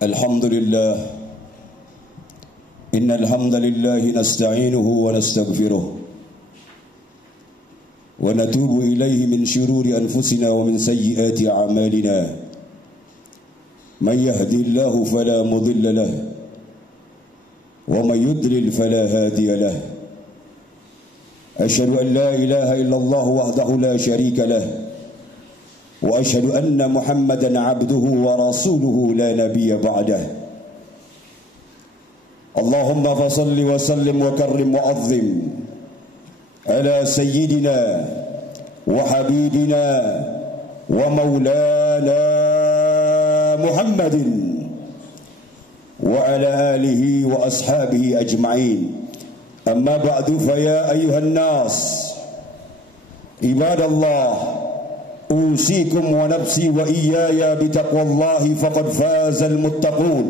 الحمد لله إن الحمد لله نستعينه ونستغفره ونتوب إليه من شرور أنفسنا ومن سيئات أعمالنا من يهدي الله فلا مضل له ومن يضلل فلا هادي له أشهد أن لا إله إلا الله وحده لا شريك له وأشهد أن محمدا عبده ورسوله لا نبي بعده اللهم فصل وسلم وكرم وعظم على سيدنا وحبيبنا ومولانا محمد وعلى آله وأصحابه أجمعين أما بعد فيا أيها الناس عباد الله أوصيكم ونفسي وإياي بتقوى الله فقد فاز المتقون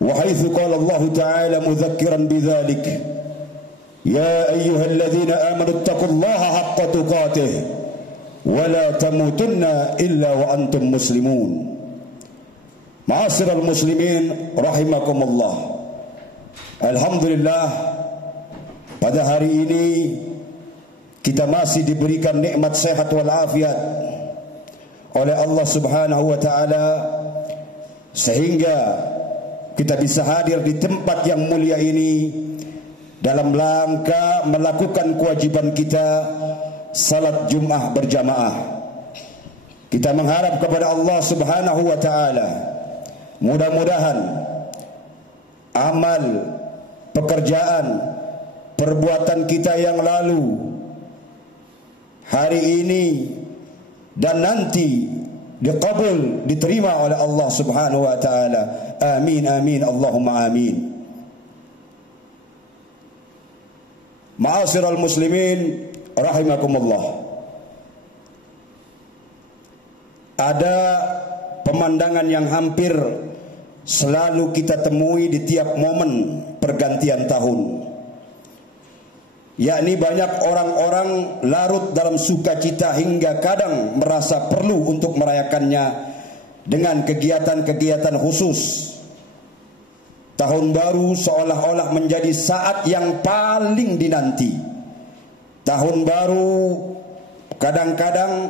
وحيث قال الله تعالى مذكرا بذلك يا أيها الذين آمنوا اتقوا الله حق تقاته ولا تموتن إلا وأنتم مسلمون معاشر المسلمين رحمكم الله. Alhamdulillah, pada hari ini kita masih diberikan nikmat sehat walafiat oleh Allah Subhanahu wa taala sehingga kita bisa hadir di tempat yang mulia ini dalam rangka melakukan kewajiban kita salat Jumat berjamaah. Kita mengharap kepada Allah Subhanahu wa taala mudah-mudahan amal, pekerjaan, perbuatan kita yang lalu, hari ini dan nanti diqabul, diterima oleh Allah Subhanahu wa taala. Amin amin Allahumma amin. Ma'asyiral muslimin rahimakumullah. Ada pemandangan yang hampir selalu kita temui di tiap momen pergantian tahun, yakni banyak orang-orang larut dalam sukacita hingga kadang merasa perlu untuk merayakannya dengan kegiatan-kegiatan khusus. Tahun baru seolah-olah menjadi saat yang paling dinanti. Tahun baru kadang-kadang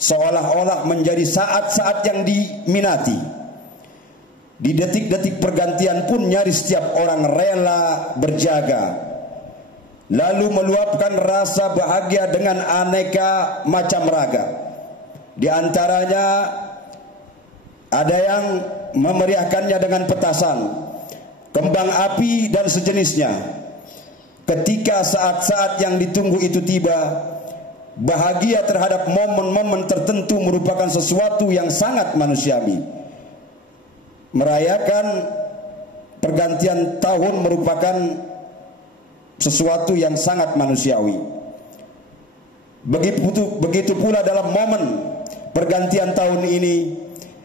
seolah-olah menjadi saat-saat yang diminati. Di detik-detik pergantian pun nyaris setiap orang rela berjaga, lalu meluapkan rasa bahagia dengan aneka macam raga. Di antaranya ada yang memeriahkannya dengan petasan, kembang api dan sejenisnya. Ketika saat-saat yang ditunggu itu tiba, bahagia terhadap momen-momen tertentu merupakan sesuatu yang sangat manusiawi. Merayakan pergantian tahun merupakan sesuatu yang sangat manusiawi. Begitu pula dalam momen pergantian tahun ini,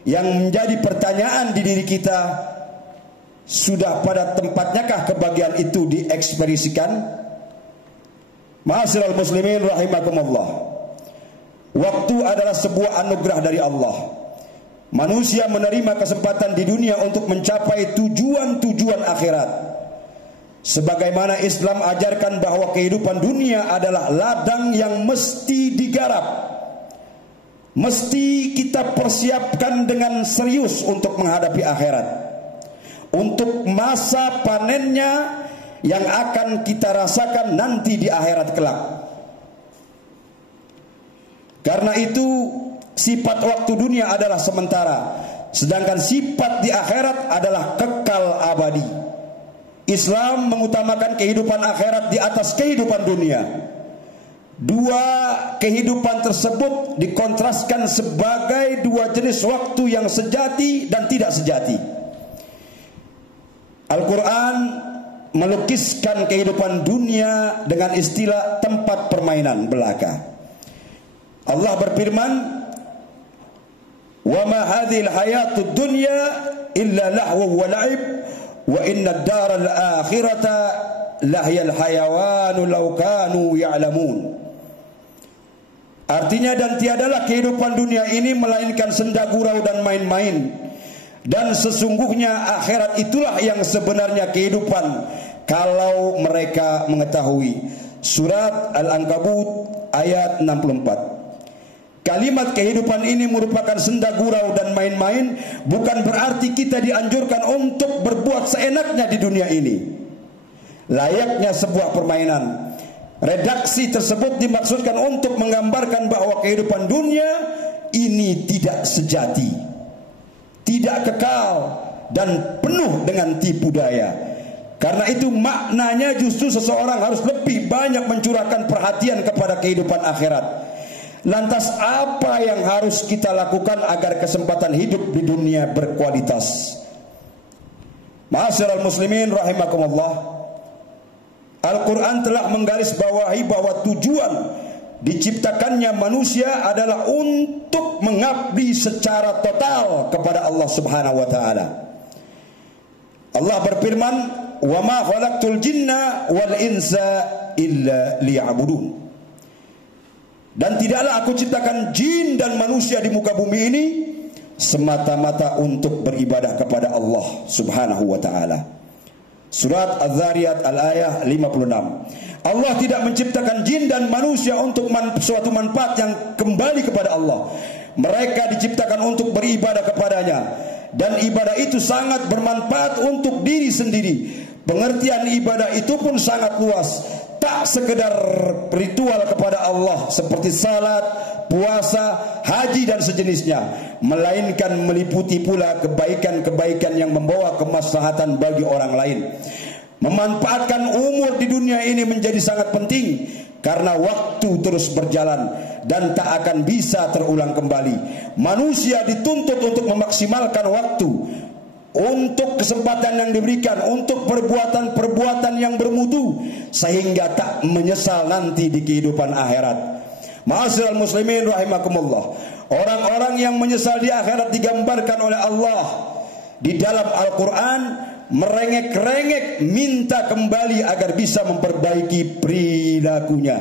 yang menjadi pertanyaan di diri kita, sudah pada tempatnyakah kebahagiaan itu diekspresikan? Ma'asyiral muslimin rahimakumullah. Waktu adalah sebuah anugerah dari Allah. Manusia menerima kesempatan di dunia untuk mencapai tujuan-tujuan akhirat. Sebagaimana Islam ajarkan bahwa kehidupan dunia adalah ladang yang mesti digarap, mesti kita persiapkan dengan serius untuk menghadapi akhirat, untuk masa panennya yang akan kita rasakan nanti di akhirat kelak. Karena itu sifat waktu dunia adalah sementara, sedangkan sifat di akhirat adalah kekal abadi. Islam mengutamakan kehidupan akhirat di atas kehidupan dunia. Dua kehidupan tersebut dikontraskan sebagai dua jenis waktu yang sejati dan tidak sejati. Al-Quran melukiskan kehidupan dunia dengan istilah tempat permainan belaka. Allah berfirman, "Wa ma hadhil hayatud dunya illa lahwu wa la'ib wa inna ad-daral akhirata lahyal hayawanu law kanu ya'lamun." Artinya, dan tiadalah kehidupan dunia ini melainkan senda gurau dan main-main. Dan sesungguhnya akhirat itulah yang sebenarnya kehidupan kalau mereka mengetahui. Surat Al-Ankabut ayat 64. Kalimat kehidupan ini merupakan senda gurau dan main-main, bukan berarti kita dianjurkan untuk berbuat seenaknya di dunia ini. Layaknya sebuah permainan. Redaksi tersebut dimaksudkan untuk menggambarkan bahwa kehidupan dunia ini tidak sejati, tidak kekal, dan penuh dengan tipu daya. Karena itu maknanya justru seseorang harus lebih banyak mencurahkan perhatian kepada kehidupan akhirat. Lantas apa yang harus kita lakukan agar kesempatan hidup di dunia berkualitas? Ma'asyiral muslimin rahimakumullah, Al-Quran telah menggarisbawahi bahwa tujuan diciptakannya manusia adalah untuk mengabdi secara total kepada Allah Subhanahu wa taala. Allah berfirman, "Wa ma khalaqtul jinna wal insa illa liya'budun." Dan tidaklah aku ciptakan jin dan manusia di muka bumi ini semata-mata untuk beribadah kepada Allah Subhanahu wa taala. Surat Az-Zariyat al-ayah 56. Allah tidak menciptakan jin dan manusia untuk suatu manfaat yang kembali kepada Allah. Mereka diciptakan untuk beribadah kepadanya, dan ibadah itu sangat bermanfaat untuk diri sendiri. Pengertian ibadah itu pun sangat luas, tak sekedar ritual kepada Allah seperti salat, puasa, haji dan sejenisnya, melainkan meliputi pula kebaikan-kebaikan yang membawa kemaslahatan bagi orang lain. Memanfaatkan umur di dunia ini menjadi sangat penting, karena waktu terus berjalan dan tak akan bisa terulang kembali. Manusia dituntut untuk memaksimalkan waktu, untuk kesempatan yang diberikan, untuk perbuatan-perbuatan yang bermutu, sehingga tak menyesal nanti di kehidupan akhirat. Ma'asyiral muslimin rahimakumullah, orang-orang yang menyesal di akhirat digambarkan oleh Allah di dalam Al-Quran merengek-rengek minta kembali agar bisa memperbaiki perilakunya.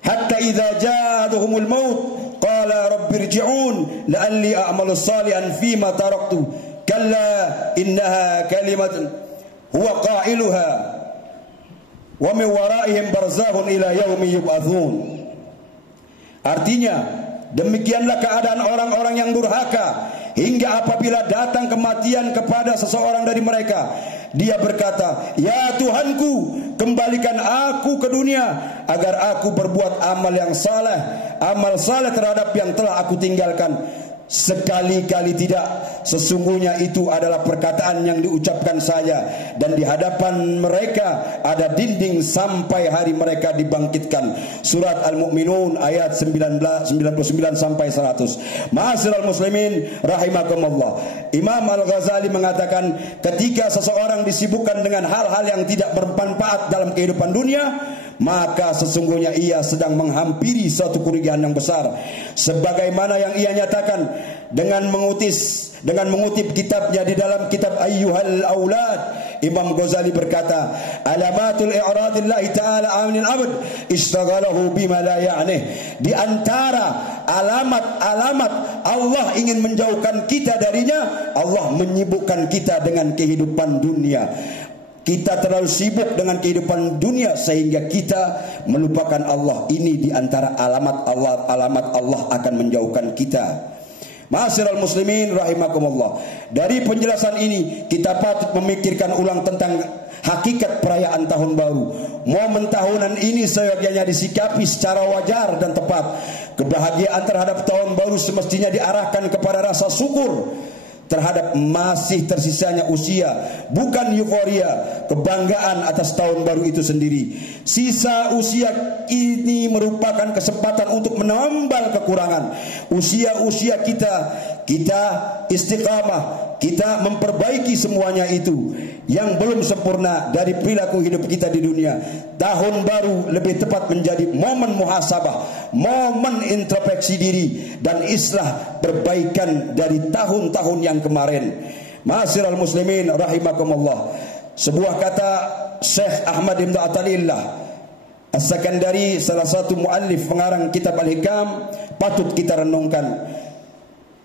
Hatta idza ja'atuhumul maut qala rabbirji'un la'alli a'malu salihan fima taraktu kalla innaha kalimatun huwa qailuha wa min waraihim barzakhun ila yaumi yub'atsun. Artinya, demikianlah keadaan orang-orang yang durhaka hingga apabila datang kematian kepada seseorang dari mereka, dia berkata, "Ya Tuhanku, kembalikan aku ke dunia agar aku berbuat amal yang saleh, amal saleh terhadap yang telah aku tinggalkan." Sekali-kali tidak, sesungguhnya itu adalah perkataan yang diucapkan saya, dan di hadapan mereka ada dinding sampai hari mereka dibangkitkan. Surat Al-Mu'minun ayat 99 sampai 100. Ma'asyiral muslimin rahimakumullah, Imam Al-Ghazali mengatakan, ketika seseorang disibukkan dengan hal-hal yang tidak bermanfaat dalam kehidupan dunia, maka sesungguhnya ia sedang menghampiri suatu kerugian yang besar. Sebagaimana yang ia nyatakan dengan mengutip kitabnya di dalam kitab Ayyuhal Aulad, Imam Ghazali berkata, "Alamatul i'radillahi ta'ala 'anil 'abd ishtaghalahu bima la ya'nih." Di antara alamat-alamat Allah ingin menjauhkan kita darinya, Allah menyibukkan kita dengan kehidupan dunia. Kita terlalu sibuk dengan kehidupan dunia sehingga kita melupakan Allah. Ini di antara alamat Allah akan menjauhkan kita. Ma'asyiral muslimin rahimakumullah, dari penjelasan ini kita patut memikirkan ulang tentang hakikat perayaan tahun baru. Momen tahunan ini seyogyanya disikapi secara wajar dan tepat. Kebahagiaan terhadap tahun baru semestinya diarahkan kepada rasa syukur terhadap masih tersisanya usia, bukan euforia, kebanggaan atas tahun baru itu sendiri. Sisa usia ini merupakan kesempatan untuk menambal kekurangan. Usia-usia kita istiqamah, kita memperbaiki semuanya itu yang belum sempurna dari perilaku hidup kita di dunia. Tahun baru lebih tepat menjadi momen muhasabah, momen introspeksi diri dan islah perbaikan dari tahun-tahun yang kemarin. Ma'asyiral muslimin rahimakumullah, sebuah kata Syekh Ahmad Ibn Athaillah As-Sakandari, salah satu muallif pengarang kitab Al-Hikam, patut kita renungkan.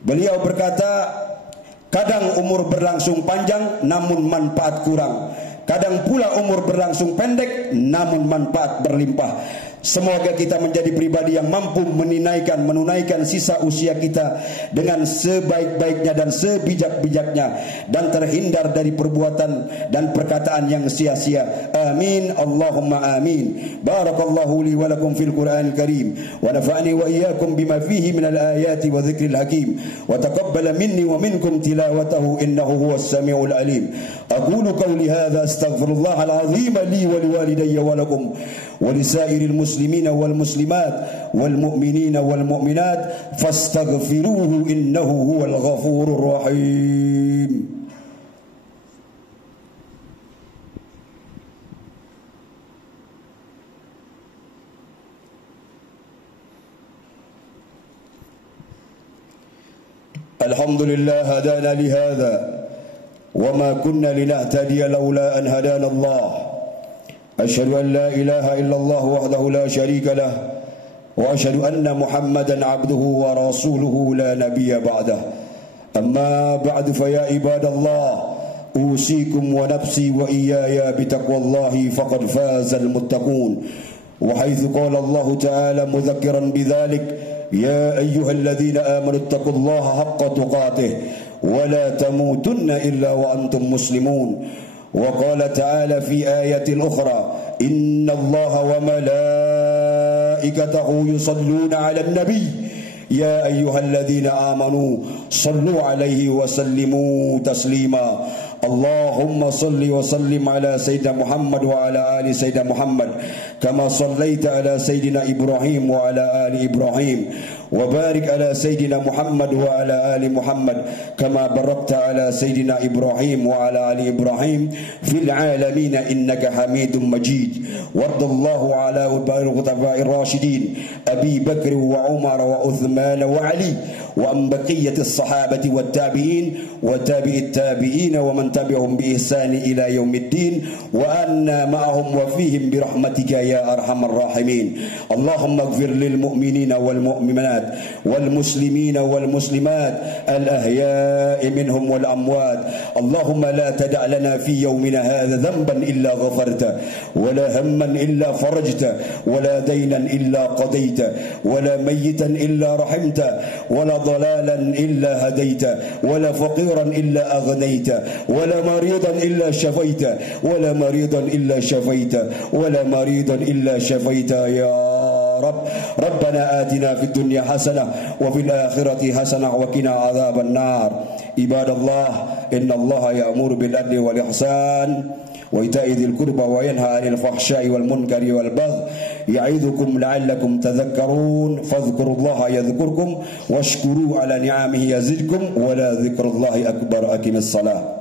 Beliau berkata, Kadang umur berlangsung panjang namun manfaat kurang. Kadang pula umur berlangsung pendek namun manfaat berlimpah. Semoga kita menjadi pribadi yang mampu menunaikan sisa usia kita dengan sebaik-baiknya dan sebijak-bijaknya, dan terhindar dari perbuatan dan perkataan yang sia-sia. Amin Allahumma amin. Barakallahu li wa lakum fil Qur'anil Karim wa nafa'ani wa iyyakum bima fihi minal ayati wa dzikril hakim wa taqabbala minni wa minkum tilawatahu innahu huwas samiul alim. Aqulu qawli hadza astaghfirullahal azim li wa liwalidayya wa lakum wa lisairil muslimina wal muslimat wal mu'minina wal mu'minat fastaghfiruhu innahu huwal ghafurur rahim. Alhamdulillah hadana li hadha wa ma kunna linahtadiya laula an hadana Allah. أشهد أن لا إله إلا الله وحده لا شريك له وأشهد أن محمدا عبده ورسوله لا نبي بعده. أما بعد فيا عباد الله أوصيكم ونفسي وإياي بتقوى الله فقد فاز المتقون. وحيث قال الله تعالى مذكرا بذلك يا أيها الذين آمنوا اتقوا الله حق تقاته ولا تموتن إلا وأنتم مسلمون. وقال تعالى في آية أخرى إن الله وملائكته يصلون على النبي يا أيها الذين آمنوا صلوا عليه وسلموا تسليما. اللهم صل وسلم على سيدنا محمد وعلى آل سيدنا محمد كما صليت على سيدنا إبراهيم وعلى آل إبراهيم وبارك على سيدنا محمد وعلى آل محمد كما باركت على سيدنا إبراهيم وعلى آل إبراهيم في العالمين إنك حميد مجيد. وارض الله على الخلفاء الراشدين أبي بكر وعمر وعثمان وعلي وعن بقية الصحابة والتابعين وتابع التابعين ومن تبعهم بإحسان إلى يوم الدين وأنا معهم وفيهم برحمتك يا أرحم الراحمين. اللهم اغفر للمؤمنين والمؤمنات والمسلمين والمسلمات الأحياء منهم والأموات. اللهم لا تدع لنا في يومنا هذا ذنبا إلا غفرته ولا هما إلا فرجته ولا دينا إلا قضيته ولا ميتا إلا رحمته ولا ضلالا إلا هديته ولا فقيرا إلا أغنيته ولا مريضا إلا شفيته ولا مريضا إلا شفيته ولا مريضا إلا شفيته يا رب. ربنا آتنا في الدنيا حسنة وفي الآخرة حسنة وقنا عذاب النار. عباد الله إن الله يأمر بالعدل والإحسان وإيتاء ذي القربى وينهى عن الفحشاء والمنكر والبغي يعظكم لعلكم تذكرون. فاذكروا الله يذكركم واشكروه على نعمه يزدكم ولا ذكر الله أكبر. أقم الصلاة.